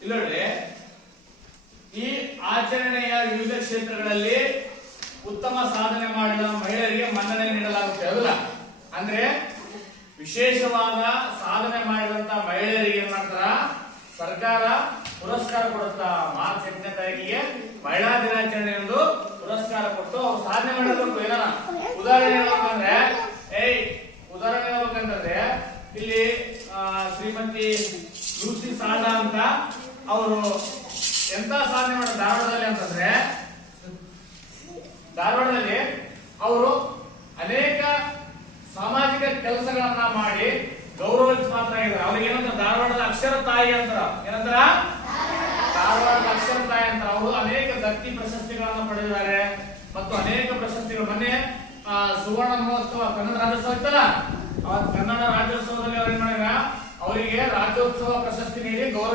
ಇಲ್ಲಿ ನೋಡಿ. ಈ ಆಚರಣೆಯ ವಿವಿಧ ಕ್ಷೇತ್ರಗಳಲ್ಲಿ ಉತ್ತಮ ಸಾಧನೆ ಮಾಡಿದ ಮಹಿಳೆಯರಿಗೆ ಮನ್ನಣೆ ನೀಡಲಾಗುತ್ತೆ ಅಲ್ಲ ಅಂದ್ರೆ ವಿಶೇಷವಾದ ಸಾಧನೆ ಮಾಡಿದಂತ ಮಹಿಳೆಯರಿಗೆ ಏನ್ ಸರ್ಕಾರ ಪುರಸ್ಕಾರ ಕೊಡುತ್ತಾ ಮಾರ್ಚ್ ಎಂಟನೇ ತಾರೀಕಿಗೆ ಮಹಿಳಾ ದಿನಾಚರಣೆ ಎಂದು ಪುರಸ್ಕಾರ ಕೊಟ್ಟು ಅವ್ರು ಸಾಧನೆ ಮಾಡಬೇಕು ಏನಾರ ಉದಾಹರಣೆ ಹೇಳ್ಬೇಕಂದ್ರೆ, ಏಯ್, ಉದಾಹರಣೆ ಹೇಳ್ಬೇಕಂತಂದ್ರೆ, ಇಲ್ಲಿ ಶ್ರೀಮತಿ ಲೂಸಿ ಸಾಧ ಅಂತ ಅವರು ಎಂತ ಸಾಧನೆ ಮಾಡ ಧಾರವಾಡದಲ್ಲಿ ಅಂತಂದ್ರೆ ಧಾರವಾಡದಲ್ಲಿ ಅವರು ಅನೇಕ ಸಾಮಾಜಿಕ ಕೆಲಸಗಳನ್ನ ಮಾಡಿ ಗೌರವಿಸಿ ಮಾತ್ರ ಆಗಿದ್ದಾರೆ. ಅವ್ರಿಗೆ ಏನಂತ ಧಾರವಾಡದ ಅಕ್ಷರ ತಾಯಿ ಅಂತಾರ. ಏನಂತಾರ? ಧಾರವಾಡದ ಅಕ್ಷರ ತಾಯಿ ಅಂತ ಅವರು ಅನೇಕ ದತ್ತಿ ಪ್ರಶಸ್ತಿಗಳನ್ನ ಪಡೆದಿದ್ದಾರೆ. ಮತ್ತು ಅನೇಕ ಪ್ರಶಸ್ತಿಗಳು. ಮೊನ್ನೆ ಆ, ಸುವರ್ಣ ಮಹೋತ್ಸವ ಕನ್ನಡ ರಾಜ್ಯೋತ್ಸವ ಇತ್ತಲ್ಲ? ಕನ್ನಡ ರಾಜ್ಯೋತ್ಸವದಲ್ಲಿ ಅವ್ರು ಏನ್ ಮಾಡಿದ್ರ? ಅವರಿಗೆ ರಾಜ್ಯೋತ್ಸವ ಪ್ರಶಸ್ತಿ ನೀಡಿ ಗೌರವ